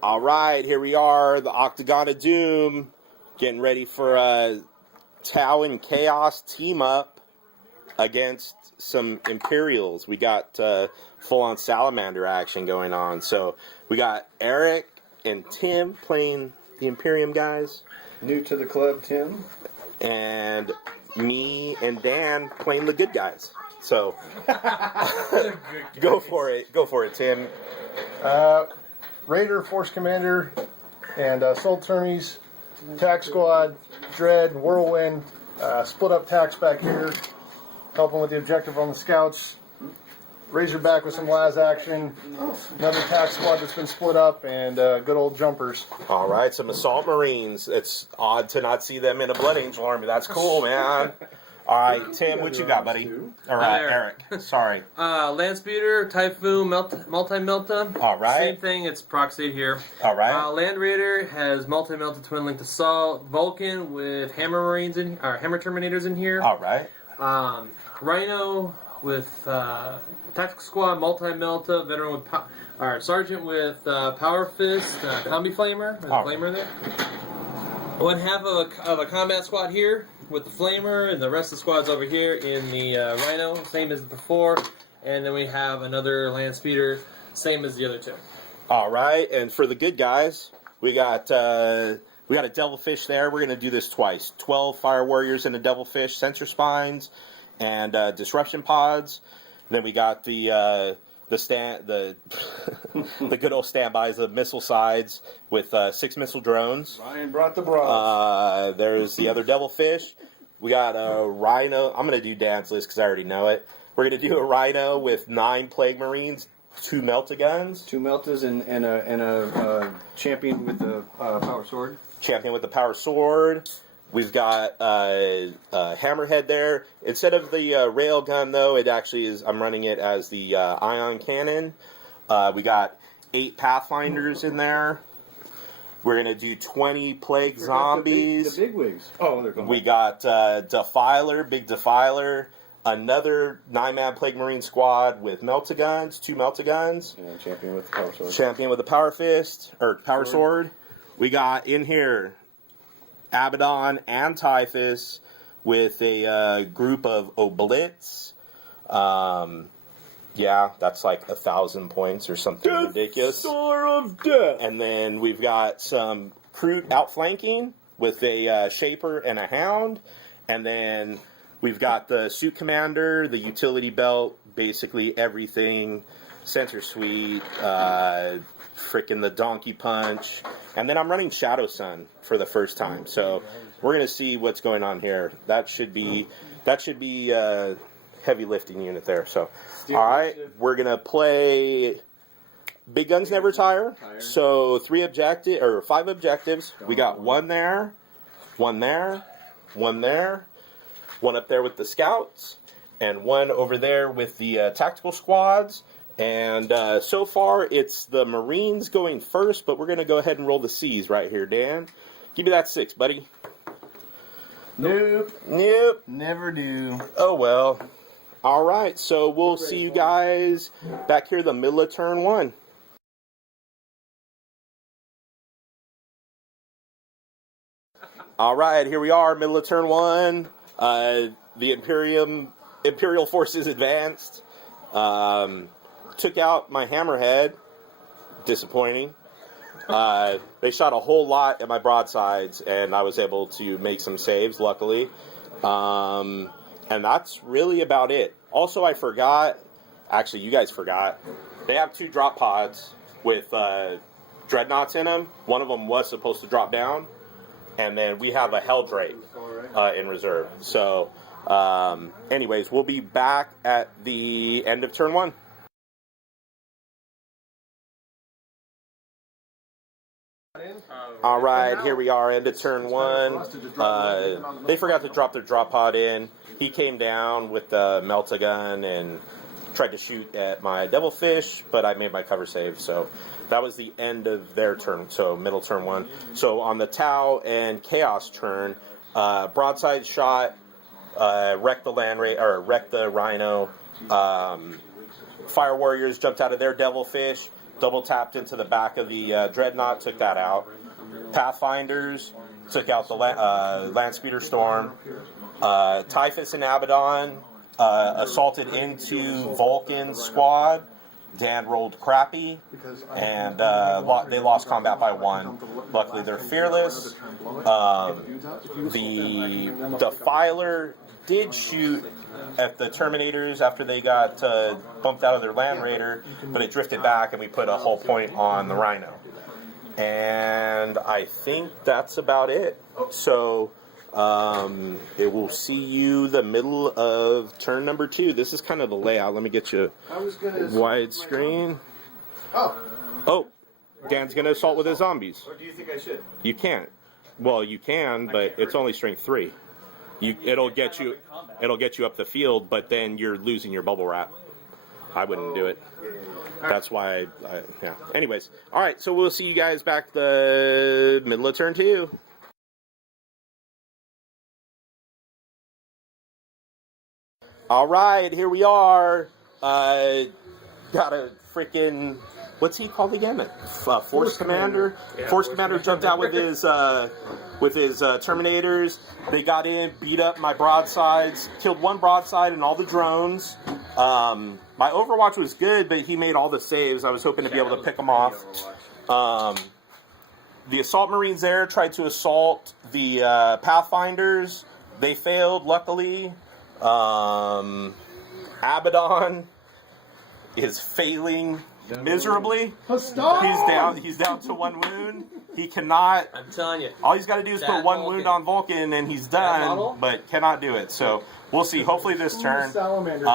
All right, here we are, the Octagon of Doom, getting ready for a Tau and Chaos team up against some Imperials. We got full-on Salamander action going on. So we got Eric and Tim playing the Imperium guys. New to the club, Tim. And me and Dan playing the good guys. So go for it. Go for it, Tim. Raider, Force Commander, and Soul Termies, Tac Squad, Dread, Whirlwind, split up tax back here, helping with the objective on the scouts. Razorback with some Laz action, another tax squad that's been split up, and good old jumpers. All right, some Assault Marines. It's odd to not see them in a Blood Angel army. That's cool, man. All right, Tim, what you got, buddy? All right, Eric. Sorry. Landspeeder, Typhoon, Multi-Melta. All right. Same thing, it's proxy here. All right. Land Raider has Multi-Melta Twin Linked Assault. Vulcan with Hammer Marines or Hammer Terminators in here. All right. Rhino with Tactical Squad, Multi-Melta, Veteran with Sergeant with Power Fist, Combi Flamer, Flamer there. One half of a combat squad here with the Flamer, and the rest of the squad's over here in the Rhino, same as before. And then we have another Land Speeder, same as the other two. All right, and for the good guys, we got a Devilfish there. We're going to do this twice. 12 Fire Warriors and a Devilfish, Sensor Spines, and Disruption Pods. Then we got the good old standbys of missile sides with 6 missile drones. Ryan brought the bras. There's the other Devilfish. We got a Rhino. I'm going to do Dan's list because I already know it. We're going to do a Rhino with 9 Plague Marines, 2 Melta-Guns. 2 Meltas and a champion with the power sword. Champion with the power sword. We've got a Hammerhead there. Instead of the railgun, though, it actually is. I'm running it as the ion cannon. We got 8 Pathfinders in there. We're going to do 20 Plague Zombies. The big wigs. Oh, they're going. We got Defiler, Big Defiler. Another 9-man Plague Marine squad with Melta-Guns, 2 Melta-Guns. And champion with the power sword. Champion with the power fist, or power sword. We got in here Abaddon and Typhus with a group of Oblitz. Yeah, that's like 1,000 points or something ridiculous. Star of Death. And then we've got some crew outflanking with a Shaper and a Hound. And then we've got the Suit Commander, the Utility Belt, basically everything. Sensor Suite, frickin' the Donkey Punch. And then I'm running Shadow Sun for the first time. So we're going to see what's going on here. That should be a heavy lifting unit there. So, all right, we're going to play Big Guns Never Tire. So 5 objectives. We got 1 there, 1 there, 1 there, 1 up there with the scouts, and 1 over there with the tactical squads. And so far, it's the Marines going first, but we're going to go ahead and roll the C's right here, Dan. Give me that 6, buddy. Nope. Nope. Never do. Oh, well. All right, so we'll see you guys back here the middle of turn 1. All right, here we are, middle of turn 1. The Imperial forces advanced. Took out my Hammerhead. Disappointing. They shot a whole lot at my broadsides, and I was able to make some saves, luckily. And that's really about it. Also, I forgot. Actually, you guys forgot. They have 2 drop pods with dreadnoughts in them. One of them was supposed to drop down. And then we have a Helldrake in reserve. So, anyways, we'll be back at the end of turn 1. All right, here we are, end of turn 1. They forgot to drop their drop pod in. He came down with the Melta-Gun and tried to shoot at my Devilfish, but I made my cover save. So that was the end of their turn, so middle turn 1. So on the Tau and Chaos turn, broadside shot, wrecked the Rhino. Fire Warriors jumped out of their Devilfish. double tapped into the back of the Dreadnought, took that out. Pathfinders took out the Landspeeder Storm. Typhus and Abaddon assaulted into Vulcan squad. Dan rolled crappy, and they lost combat by 1. Luckily, they're fearless. The Defiler did shoot at the Terminators after they got bumped out of their Land Raider, but it drifted back, and we put a hull point on the Rhino. And I think that's about it. So it will see you the middle of turn number 2. This is kind of the layout. Let me get you widescreen. Oh, Dan's going to assault with his zombies. Or do you think I should? You can't. Well, you can, but it's only strength 3. It'll get you up the field, but then you're losing your bubble wrap. I wouldn't do it. That's why yeah. Anyways, all right, so we'll see you guys back the middle of turn 2. All right, here we are. Got a freaking, what's he called again? Force Commander. Yeah, Force Commander jumped out with his Terminators. They got in, beat up my broadsides, killed 1 broadside and all the drones. My Overwatch was good, but he made all the saves. I was hoping to be able to pick them off. The Assault Marines there tried to assault the Pathfinders. They failed, luckily. Abaddon is failing miserably. He's down to 1 wound. He cannot. I'm telling you. All he's got to do is put 1 wound on Vulcan, and he's done. But cannot do it. So we'll see. Hopefully this turn. Salamanders.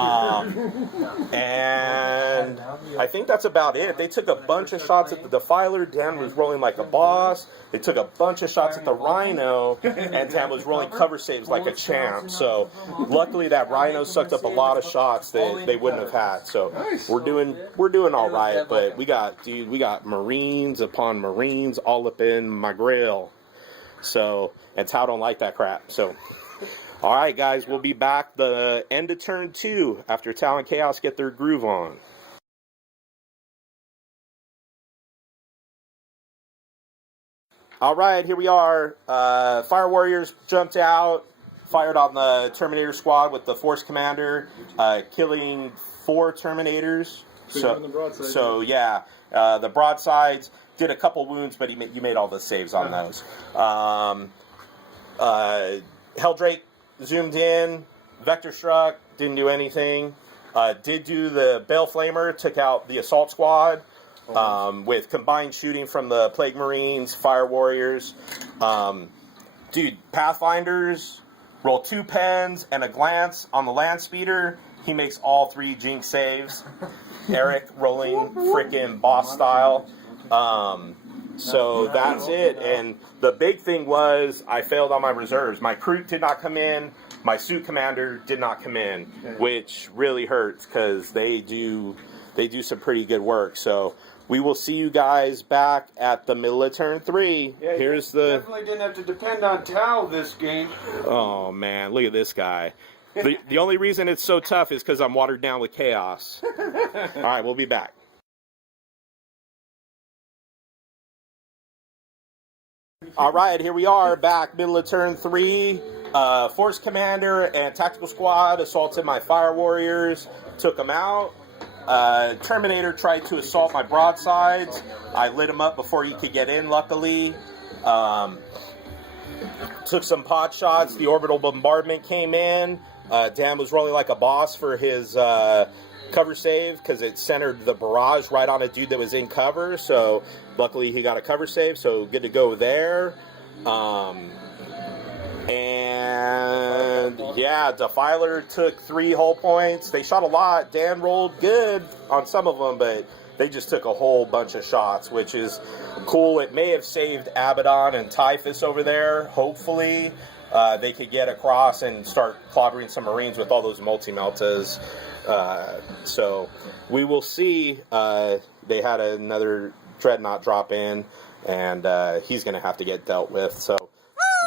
And I think that's about it. They took a bunch of shots at the Defiler. Dan was rolling like a boss. They took a bunch of shots at the Rhino, and Dan was rolling cover saves like a champ. So luckily that Rhino sucked up a lot of shots that they wouldn't have had. So we're doing all right. But we got Marines upon Marines all up in my grill. So, and Tao don't like that crap. So, all right, guys, we'll be back the end of turn 2 after Tao and Chaos get their groove on. All right, here we are. Fire Warriors jumped out, fired on the Terminator squad with the Force Commander, killing 4 Terminators. So yeah, the broadsides did a couple wounds, but you made all the saves on those. Helldrake zoomed in, Vector struck, didn't do anything. Did do the Bale Flamer, took out the assault squad with combined shooting from the Plague Marines, Fire Warriors. Dude, Pathfinders roll 2 pens and a glance on the Landspeeder. He makes all 3 Jinx saves. Eric rolling freaking boss style. So that's it. And the big thing was I failed on my reserves. My Kroot did not come in. My Suit Commander did not come in, which really hurts because they do some pretty good work. So we will see you guys back at the middle of turn 3. Yeah, Here's the. Definitely didn't have to depend on Tao this game. Oh man, look at this guy. The only reason it's so tough is because I'm watered down with chaos. All right, we'll be back. All right, here we are, back middle of turn 3. Force Commander and Tactical Squad assaulted my Fire Warriors, took them out. Terminator tried to assault my broadsides. I lit him up before he could get in, luckily. Took some pot shots. The orbital bombardment came in. Dan was rolling like a boss for his cover save because it centered the barrage right on a dude that was in cover. So luckily he got a cover save, so good to go there. And yeah, Defiler took 3 hull points. They shot a lot. Dan rolled good on some of them, but they just took a whole bunch of shots, which is cool. It may have saved Abaddon and Typhus over there. Hopefully they could get across and start clobbering some Marines with all those multi-meltas. So we will see. They had another Dreadnought drop in, and he's going to have to get dealt with. So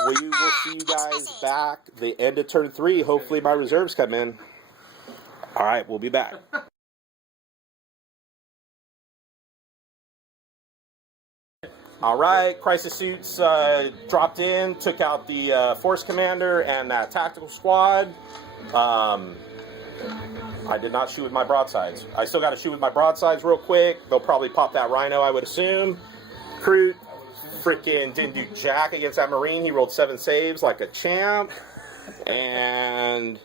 we will see you guys back the end of turn 3. Hopefully my reserves come in. All right, we'll be back. All right, crisis suits dropped in, took out the force commander and that tactical squad. I did not shoot with my broadsides. I still got to shoot with my broadsides real quick. They'll probably pop that rhino, I would assume. Crute freaking didn't do jack against that Marine. He rolled 7 saves like a champ. And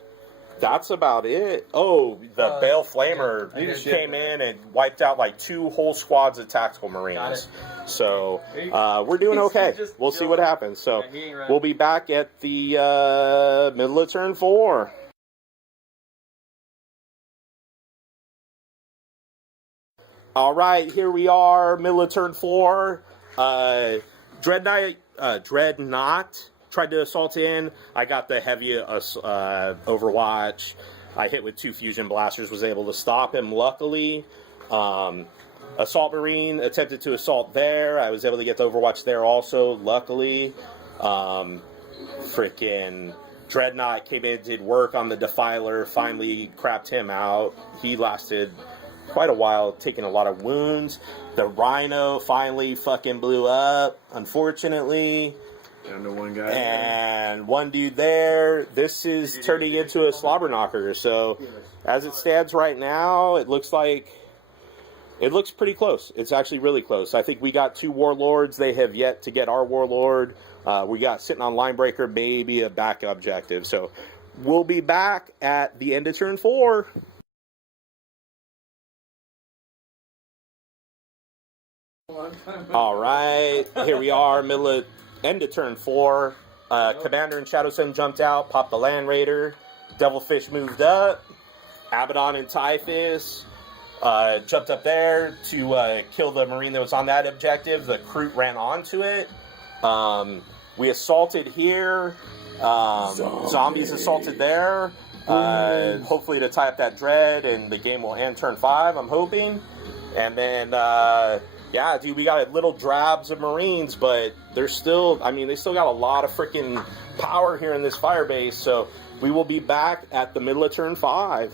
that's about it. Oh, the Bale Flamer came in and wiped out like 2 whole squads of tactical Marines. So we're doing okay. We'll see what happens. So we'll be back at the middle of turn 4. All right, here we are, middle of turn 4. Dreadnought tried to assault in. I got the heavy Overwatch. I hit with 2 fusion blasters, was able to stop him, luckily. Assault Marine attempted to assault there. I was able to get the Overwatch there also, luckily. Freaking Dreadnought came in, did work on the Defiler, finally crapped him out. He lasted quite a while, taking a lot of wounds. The Rhino finally fucking blew up, unfortunately. Down to one guy. And one dude there. This is turning into a slobber knocker. So, as it stands right now, it looks pretty close. It's actually really close. I think we got 2 warlords. They have yet to get our warlord. We got sitting on Linebreaker, maybe a backup objective. So, we'll be back at the end of turn 4. All right, here we are, end of turn 4. Commander and Shadow Sun jumped out, popped the Land Raider. Devilfish moved up. Abaddon and Typhus jumped up there to kill the Marine that was on that objective. The Crute ran onto it. We assaulted here. Zombies assaulted there. Hopefully to tie up that Dread, and the game will end turn 5, I'm hoping. And then, yeah, dude, we got little drabs of Marines, but they're still, they still got a lot of freaking power here in this fire base. So we will be back at the middle of turn 5.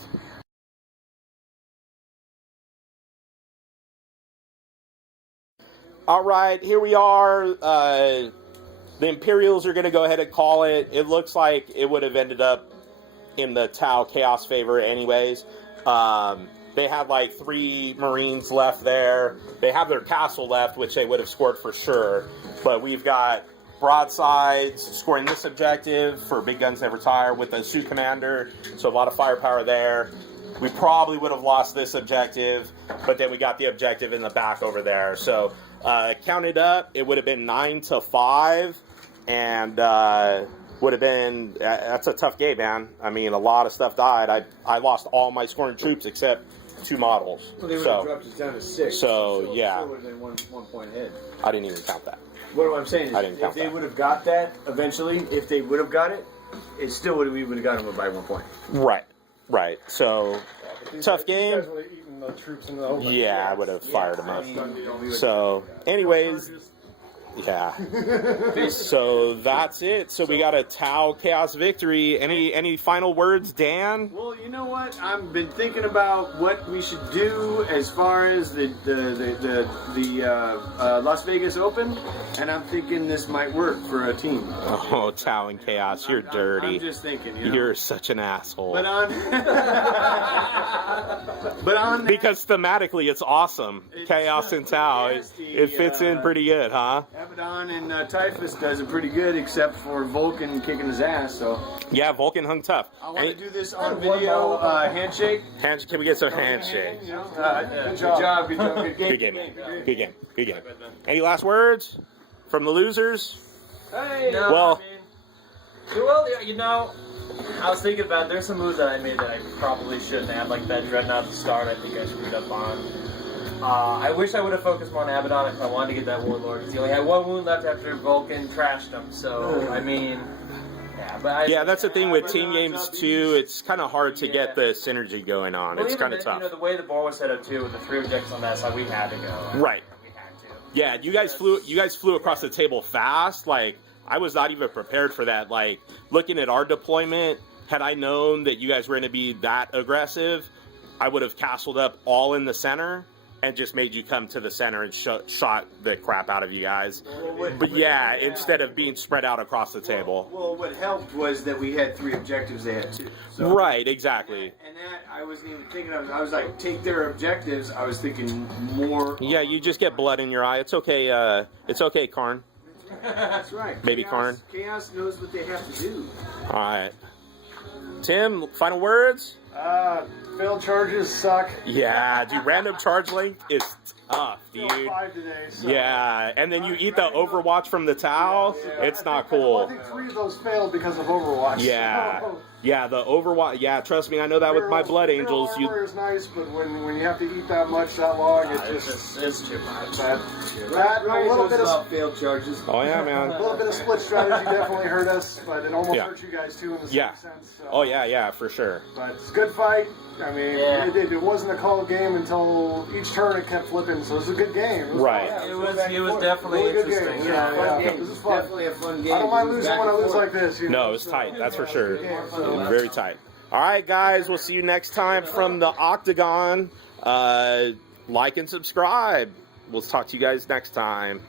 All right, here we are. The Imperials are going to go ahead and call it. It looks like it would have ended up in the Tau Chaos favor anyways. They had like 3 Marines left there. They have their castle left, which they would have scored for sure. But we've got broadsides scoring this objective for Big Guns Never Tire with the suit commander. So a lot of firepower there. We probably would have lost this objective, but then we got the objective in the back over there. So counted up, it would have been 9-5, and would have been, that's a tough game, man. A lot of stuff died. I lost all my scoring troops except 2 models. Well, they would have dropped us down to 6. So yeah. Still would have been one point ahead. I didn't even count that. What I'm saying is, if they would have got that eventually, if they would have got it, it still would have, we would have got them by 1 point. Right. So, tough game. You guys would have eaten the troops in the open. Yeah, I would have fired them up. So, anyways, yeah. So that's it. So we got a Tau Chaos victory. Any final words, Dan? Well, you know what? I've been thinking about what we should do as far as the Las Vegas Open, and I'm thinking this might work for a team. Oh, Tau and Chaos, you're dirty. I'm just thinking. You're such an asshole. But on because thematically it's awesome. Chaos and Tau, it fits in pretty good, huh? Abaddon and Typhus does it pretty good, except for Vulcan kicking his ass. So yeah, Vulcan hung tough. I want to do this on video. Handshake. Can we get some handshake? Good job. Good game. Any last words from the losers? Hey, No, well, I was thinking about there's some moves that I made that I probably shouldn't have, like that Dreadnought at the start. I think I screwed up on. I wish I would have focused more on Abaddon if I wanted to get that Warlord, because he only had 1 wound left after Vulcan trashed him. So that's the thing with team games too. It's kind of hard to get the synergy going on. Well, it's kind of tough. The way the board was set up too, with the 3 objectives on that side, we had to go. Right. We had to. Yeah, you guys flew across the table fast. Like, I was not even prepared for that. Like, looking at our deployment, had I known that you guys were going to be that aggressive, I would have castled up all in the center and just made you come to the center and shot the crap out of you guys. But yeah, instead of being spread out across the table. Well, what helped was that we had 3 objectives, they had 2. So, Right, exactly. And that I wasn't even thinking of. I was like, take their objectives. I was thinking more. Yeah, you just get blood in your eye. It's okay. It's okay, Karn. That's right. Maybe Karn. Chaos knows what they have to do. All right. Tim, final words? Failed charges suck. Yeah, dude, random charge length is tough, dude. Failed 5 today. So. Yeah, and then you eat the Overwatch from the towel. It's not cool. I think 3 of those failed because of Overwatch. Yeah. So. Yeah, the Overwatch. Yeah, trust me, I know that with my Blood Angels. Armor is nice, but when you have to eat that much that long, It's too much. That a little bit of failed charges. Oh yeah, man. a little bit of split strategy definitely hurt us, but it almost hurt you guys too in the same sense. So. Oh yeah, for sure. But it's a good fight. I mean, it wasn't a called game until each turn it kept flipping, so it was a good game. It was Right. fun. It was definitely really good interesting. game. Yeah. This is fun. Definitely a fun game. I don't mind losing when I lose like this. You know? No, it's tight. That's for sure. So. Very tight. All right, guys. We'll see you next time from the Octagon. Like and subscribe. We'll talk to you guys next time.